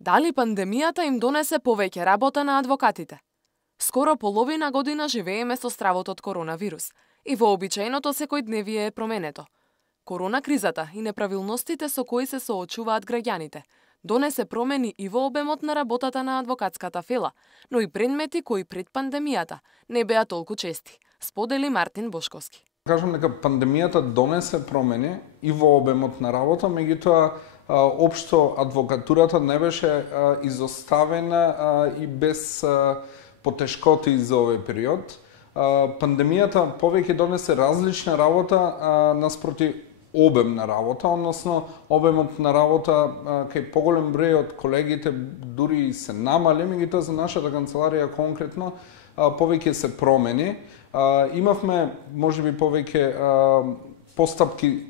Дали пандемијата им донесе повеќе работа на адвокатите? Скоро половина година живееме со стравот од коронавирус и вообичаеното секојдневие е променето. Корона кризата и неправилностите со кои се соочуваат граѓаните донесе промени и во обемот на работата на адвокатската фела, но и предмети кои пред пандемијата не беа толку чести, сподели Мартин Бошковски. Кажам дека пандемијата донесе промени и во обемот на работа, меѓутоа општо адвокатурата не беше изоставена и без потешкоти за овој период. Пандемијата повеќе донесе различна работа наспроти обем на работа, односно обемот на работа кај поголем број од колегите дури се намали, меѓутоа за нашата канцеларија конкретно повеќе се промени. Имавме можеби повеќе постапки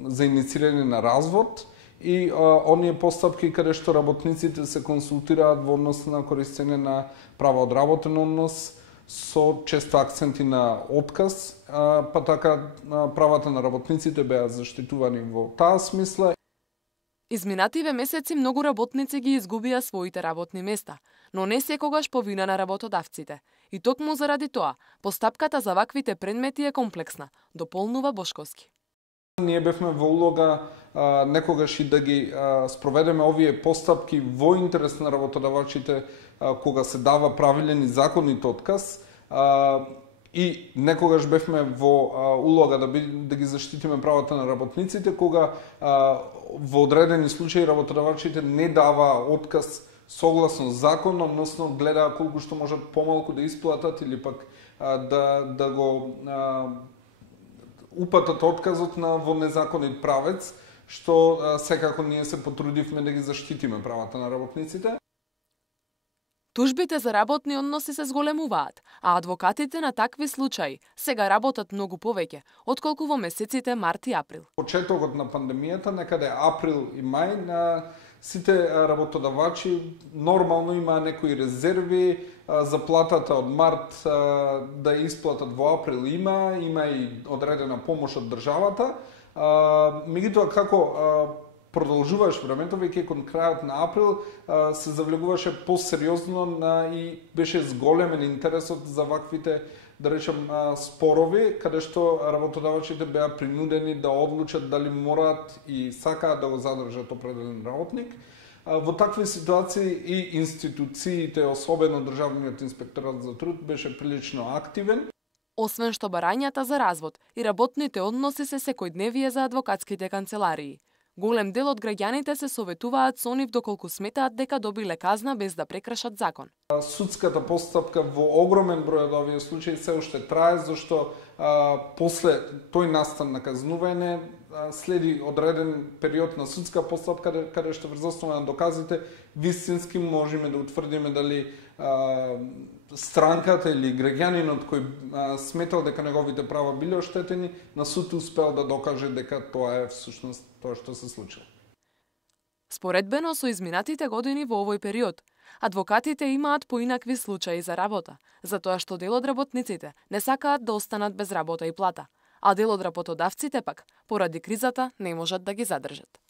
за иницирање на развод и оние постапки каде што работниците се консултираат во однос на користење на права од работен однос со често акценти на отказ, па така правата на работниците беа заштитувани во таа смисла. Изминативе месеци многу работници ги изгубија своите работни места, но не секогаш по вина на работодавците. И токму заради тоа, постапката за ваквите предмети е комплексна, дополнува Бошковски. Ние бевме во улога некогаш и да ги спроведеме овие постапки во интерес на работодавачите кога се дава правилен и законит отказ, и некогаш бевме во улога да ги заштитиме правата на работниците кога во одредени случаи работодавачите не дава отказ согласно закон, односно гледаа колку што можат помалку да исплатат или пак да го упатат отказот во незаконит правец, што секако ние се потрудивме да ги заштитиме правата на работниците. Тужбите за работни односи се зголемуваат, а адвокатите на такви случаи сега работат многу повеќе, отколку во месеците март и април. Почетокот на пандемијата, некаде април и мај, сите работодавачи нормално имаа некои резерви, заплатата од март да исплатат во април има и одредена помош од државата. Меѓутоа како продолжуваш времето, веќе кон крајот на април се завлегуваше посериозно и беше зголемен интересот за ваквите, да речем, спорови, каде што работодавачите беа принудени да одлучат дали мораат и сакаат да го задржат определен работник. Во такви ситуации и институциите, особено Државниот инспекторат за труд, беше прилично активен. Освен што барањата за развод и работните односи се секојдневие за адвокатските канцеларии. Голем дел од граѓаните се советуваат со нив доколку сметаат дека добиле казна без да прекршат закон. Судската постапка во огромен број од овие случаи се уште трае, зашто после тој настан на казнување следи одреден период на судска постапка каде што врз основа на доказите вистински можеме да утврдиме дали странката или граѓанинот кој сметал дека неговите права биле оштетени, на суд успел да докаже дека тоа е всушност тоа што се случило. Споредбено со изминатите години во овој период, адвокатите имаат поинакви случаи за работа, затоа што дел од работниците не сакаат да останат без работа и плата, а дел од работодавците пак, поради кризата, не можат да ги задржат.